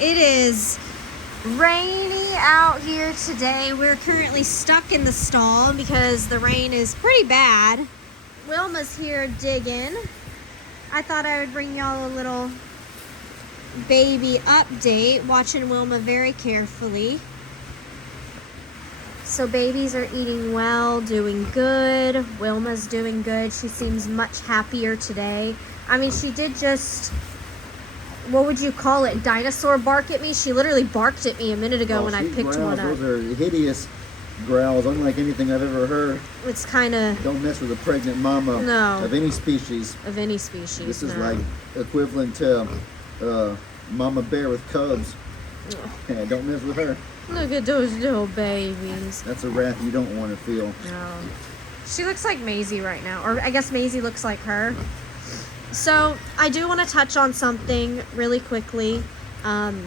It is rainy out here today. We're currently stuck in the stall because the rain is pretty bad. Wilma's here digging. I thought I would bring y'all a little baby update, watching Wilma very carefully. So babies are eating well, doing good. Wilma's doing good. She seems much happier today. I mean, she did just, what would you call it, dinosaur bark at me? She literally barked at me a minute ago when I picked one up. Those are hideous growls, unlike anything I've ever heard. It's kind of... Don't mess with a pregnant mama of any species. Of any species, This is like equivalent to mama bear with cubs. Yeah, don't mess with her. Look at those little babies. That's a wrath you don't want to feel. No. She looks like Maisie right now. Or I guess Maisie looks like her. So, I do want to touch on something really quickly.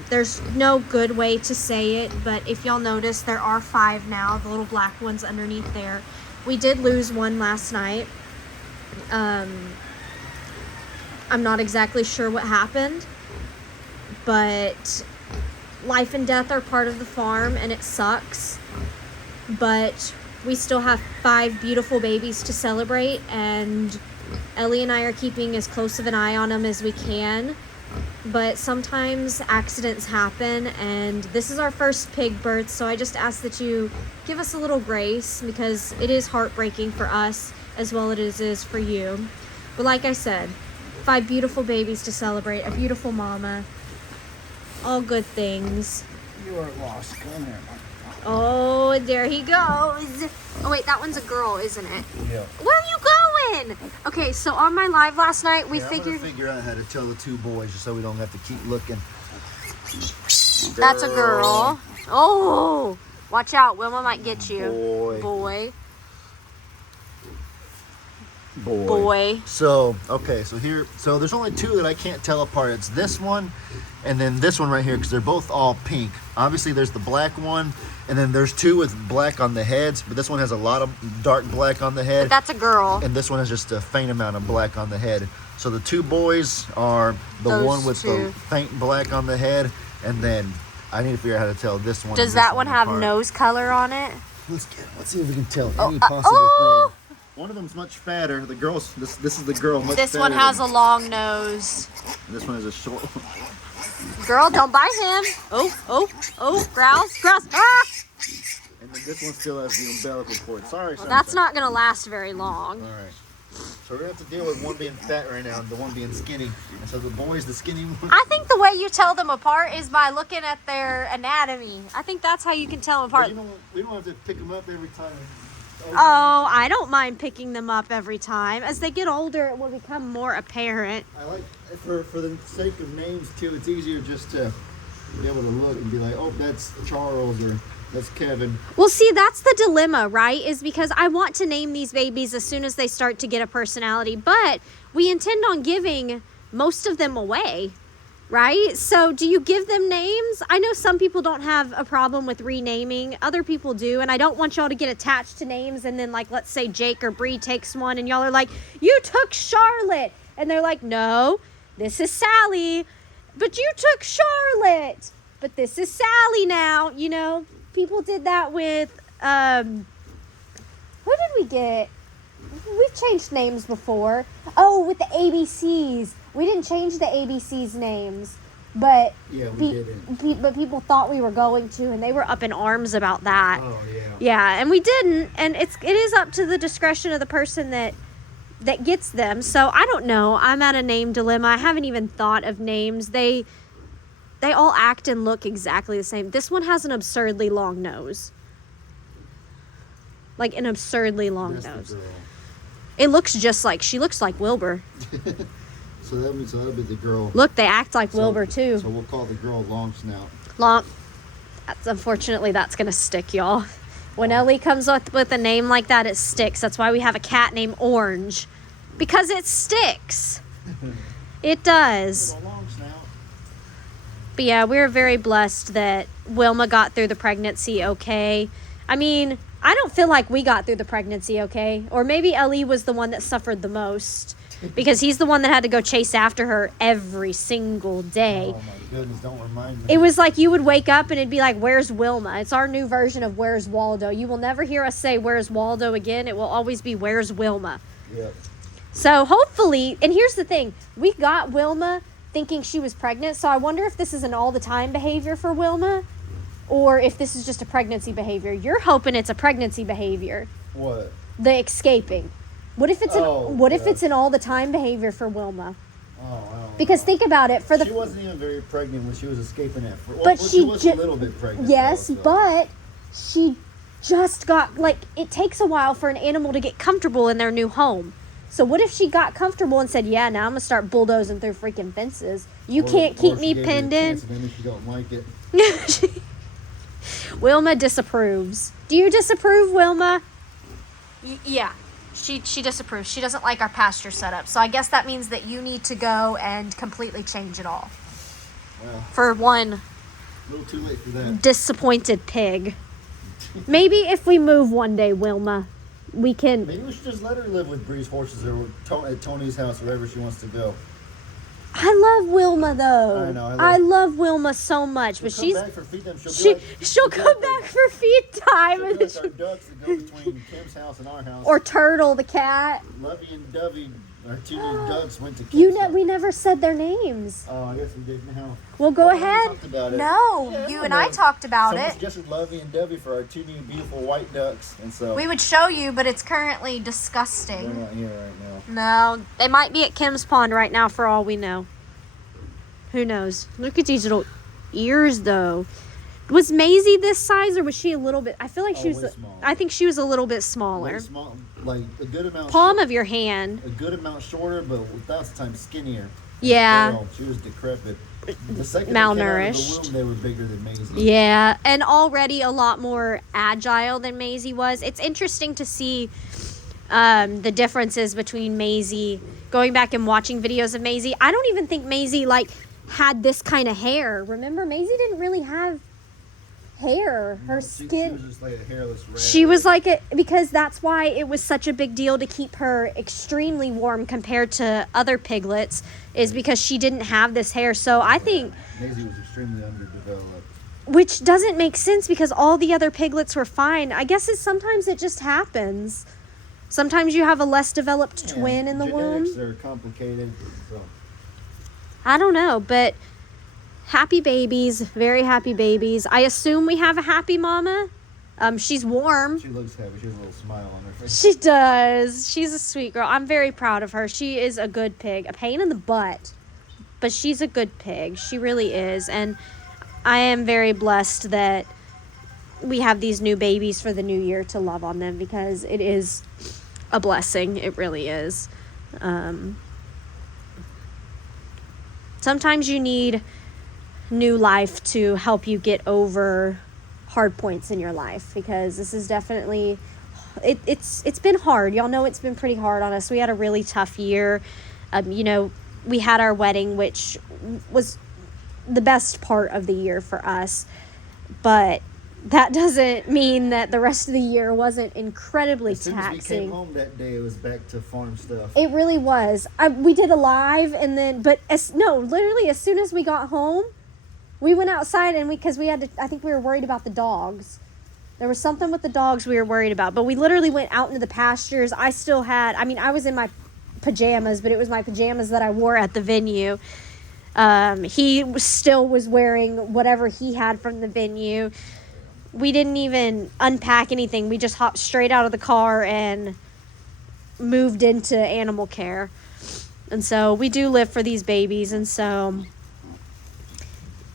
There's no good way to say it, but if y'all notice, there are 5 now, the little black ones underneath there. We did lose one last night. I'm not exactly sure what happened, but life and death are part of the farm, and it sucks. But we still have 5 beautiful babies to celebrate, and Ellie and I are keeping as close of an eye on them as we can. But sometimes accidents happen, and this is our first pig birth, so I just ask that you give us a little grace, because it is heartbreaking for us as well as it is for you. But like I said, 5 beautiful babies to celebrate, a beautiful mama, all good things. You are lost. Come here. Oh, there he goes. Oh wait, that one's a girl, isn't it? Yeah. Where are you going? Okay, so on my live last night, we I'm gonna figure out how to tell the 2 boys just so we don't have to keep looking. That's a girl. Oh, watch out. Wilma might get you. Boy. So, okay, so there's only 2 that I can't tell apart. It's this one and then this one right here, because they're both all pink. Obviously, there's the black one, and then there's 2 with black on the heads, but this one has a lot of dark black on the head. But that's a girl. And this one has just a faint amount of black on the head. So the 2 boys are the one with the faint black on the head, and then I need to figure out how to tell this one. Does that one have nose color on it? Let's see if we can tell any possible thing. One of them's much fatter. The girl's this is the girl. Much this one has a long nose. And this one has a short. Girl, don't bite him. Oh, growls. Ah! And then this one still has the umbilical cord. Sorry. Well, that's not gonna last very long. All right. So we're gonna have to deal with one being fat right now and the one being skinny. And so the boys, the skinny one. I think the way you tell them apart is by looking at their anatomy. I think that's how you can tell them apart. We don't have to pick them up every time. Oh, I don't mind picking them up every time. As they get older, it will become more apparent. I like, for the sake of names too, it's easier just to be able to look and be like, oh, that's Charles or that's Kevin. Well, see, that's the dilemma, right? Is because I want to name these babies as soon as they start to get a personality, but we intend on giving most of them away, right? So do you give them names? I know some people don't have a problem with renaming. Other people do, and I don't want y'all to get attached to names and then, like, let's say Jake or Bree takes one and y'all are like, you took Charlotte. And they're like, no, this is Sally. But you took Charlotte. But this is Sally now, you know? People did that with, who did we get? We've changed names before. Oh, with the ABCs. We didn't change the ABCs names, but yeah, we didn't. But people thought we were going to, and they were up in arms about that. Oh yeah. Yeah, and we didn't, and it is up to the discretion of the person that gets them. So I don't know. I'm at a name dilemma. I haven't even thought of names. They all act and look exactly the same. This one has an absurdly long nose. Like an absurdly long nose. It looks just like, she looks like Wilbur. So that'll be the girl. Look, they act like Wilbur too. So we'll call the girl Long Snout. Unfortunately, that's going to stick, y'all. When Ellie comes with a name like that, it sticks. That's why we have a cat named Orange. Because it sticks. It does. But yeah, we're very blessed that Wilma got through the pregnancy okay. I mean, I don't feel like we got through the pregnancy okay. Or maybe Ellie was the one that suffered the most. because he's the one that had to go chase after her every single day. Oh my goodness, don't remind me. It was like you would wake up and it'd be like, where's Wilma? It's our new version of Where's Waldo. You will never hear us say Where's Waldo again. It will always be Where's Wilma. Yep. So hopefully, and here's the thing, we got Wilma thinking she was pregnant, so I wonder if this is an all the time behavior for Wilma or if this is just a pregnancy behavior. You're hoping it's a pregnancy behavior. What? The escaping. What if it's it's an all the time behavior for Wilma? Oh, wow. Because think about it, She wasn't even very pregnant when she was escaping at first. But she was a little bit pregnant. Yes, though, so. but she just got, like, it takes a while for an animal to get comfortable in their new home. So what if she got comfortable and said, yeah, now I'm going to start bulldozing through freaking fences. You can't keep me pinned in. Maybe she don't like it. Wilma disapproves. Do you disapprove, Wilma? Yeah. She disapproves. She doesn't like our pasture setup. So I guess that means that you need to go and completely change it all. Well, for one a little too late for that. disappointed pig. Maybe if we move one day, Wilma, we can... Maybe we should just let her live with Bree's horses or at Tony's house, wherever she wants to go. I love Wilma, though. I know. I love Wilma so much, but she'll come back for feed time. she'll come back for feed time. She'll be like our ducks that go between Kim's house and our house. Or Turtle the cat. Lovey and Dovey, our two new ducks, went to Kim's house. We never said their names. Oh, I guess we did now. Well, go We ahead. talked about it. No, Yeah, you I and know. I talked about Someone it. suggested Lovey and Dovey for our two new beautiful white ducks, and so We would show you, but it's currently they're disgusting. not here right now. No, they might be at Kim's Pond right now for all we know. Who knows? Look at these little ears, though. Was Maisie this size, or was she a little bit? I feel like she was. Way small. I think she was a little bit smaller. Very small, like a good amount. Palm of your hand. A good amount shorter, but 1,000 times skinnier. Yeah. Girl, she was decrepit. The second Malnourished. They came out of the womb, they were bigger than Maisie. Yeah, and already a lot more agile than Maisie was. It's interesting to see the differences between Maisie. Going back and watching videos of Maisie, I don't even think Maisie had this kind of hair. Remember, Maisie didn't really have hair. Her skin. She was just like a hairless rat. She was like it because that's why it was such a big deal to keep her extremely warm compared to other piglets, is because she didn't have this hair. So I think, Maisie was extremely underdeveloped. which doesn't make sense because all the other piglets were fine. I guess sometimes it just happens. Sometimes you have a less developed twin in the womb. Genetics are complicated. So. I don't know, but happy babies, very happy babies. I assume we have a happy mama. She's warm. She looks happy. She has a little smile on her face. She does. She's a sweet girl. I'm very proud of her. She is a good pig. A pain in the butt, but she's a good pig. She really is. And I am very blessed that we have these new babies for the new year to love on them, because it is a blessing. It really is. Sometimes you need new life to help you get over hard points in your life, because this is definitely it's been hard. Y'all know it's been pretty hard on us. We had a really tough year. We had our wedding, which was the best part of the year for us, but that doesn't mean that the rest of the year wasn't incredibly taxing. As soon as we came home that day, it was back to farm stuff. It really was. We did a live, and then, literally as soon as we got home, we went outside, and because we had to, I think we were worried about the dogs. There was something with the dogs we were worried about, but we literally went out into the pastures. I was in my pajamas, but it was my pajamas that I wore at the venue. He still was wearing whatever he had from the venue. We didn't even unpack anything. We just hopped straight out of the car and moved into animal care. And so we do live for these babies. And so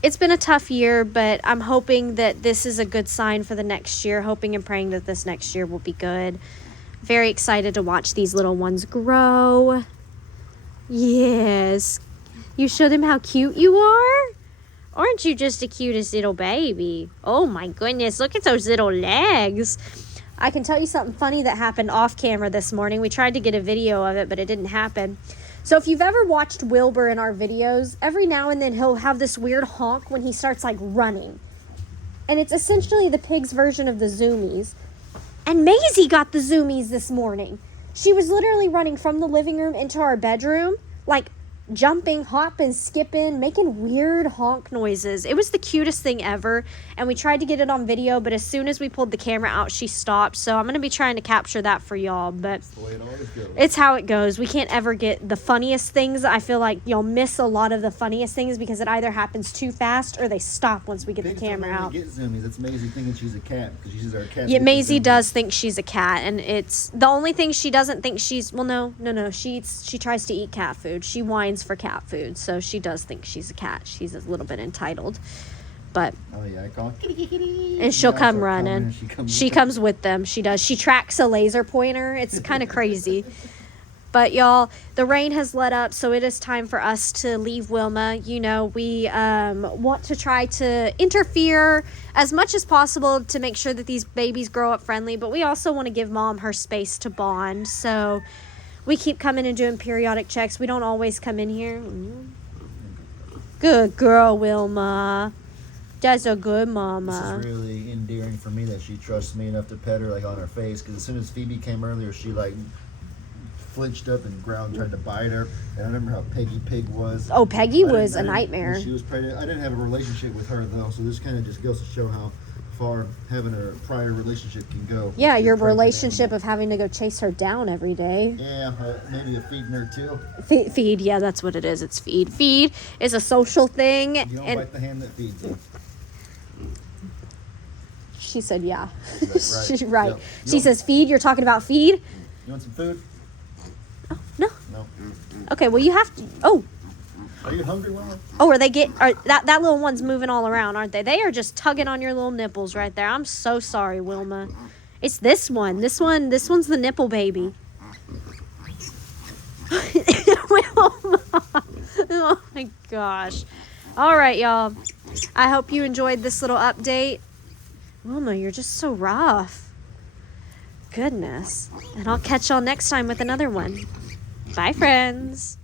it's been a tough year, but I'm hoping that this is a good sign for the next year. Hoping and praying that this next year will be good. Very excited to watch these little ones grow. Yes. You show them how cute you are? Aren't you just the cutest little baby? Oh my goodness, look at those little legs. I can tell you something funny that happened off camera this morning. We tried to get a video of it, but it didn't happen. So if you've ever watched Wilbur in our videos, every now and then he'll have this weird honk when he starts running. And it's essentially the pig's version of the zoomies. And Maisie got the zoomies this morning. She was literally running from the living room into our bedroom, like jumping, hopping, skipping, making weird honk noises. It was the cutest thing ever, and we tried to get it on video, but as soon as we pulled the camera out, she stopped. So I'm going to be trying to capture that for y'all, but That's the way it always goes. it's how it goes. We can't ever get the funniest things. I feel like you'll miss a lot of the funniest things because it either happens too fast or they stop once we get the camera out. Get zoomies. It's Maisie thinking she's a cat because she sees our cat. Yeah, Maisie does think she's a cat, and it's the only thing she doesn't think she's. Well, no. She tries to eat cat food. She whines for cat food, so she does think she's a cat. She's a little bit entitled, but Oh yeah, I call kitty kitty. and she'll Yeah, come start running. coming. She comes with them. She does. She tracks a laser pointer. It's kind of crazy. But y'all, the rain has let up, so it is time for us to leave Wilma. You know, we want to try to interfere as much as possible to make sure that these babies grow up friendly, but we also want to give Mom her space to bond. So we keep coming and doing periodic checks. We don't always come in here. Good girl, Wilma. That's a good mama. This is really endearing for me that she trusts me enough to pet her like on her face. Because as soon as Phoebe came earlier, she like flinched up and growled, trying to bite her. And I remember how Peggy Pig was. Oh, Peggy I was a didn't- nightmare. when she was pregnant. I didn't have a relationship with her though, so this kind of just goes to show how far having a prior relationship can go. Yeah, with your pregnant relationship animal. of having to go chase her down every day. Yeah, maybe a feeding her too. Feed, yeah, that's what it is. It's feed. Feed is a social thing. You don't And bite the hand that feeds you. she said, yeah. Right. She's right. Yep. She Nope. says, feed. You're talking about feed? You want some food? No. No. Okay, well, you have to. Oh, Are you hungry, Wilma? that little one's moving all around, aren't they? They are just tugging on your little nipples right there. I'm so sorry, Wilma. It's this one. This one's the nipple baby. Wilma. Oh my gosh. All right, y'all. I hope you enjoyed this little update. Wilma, you're just so rough. Goodness. And I'll catch y'all next time with another one. Bye, friends.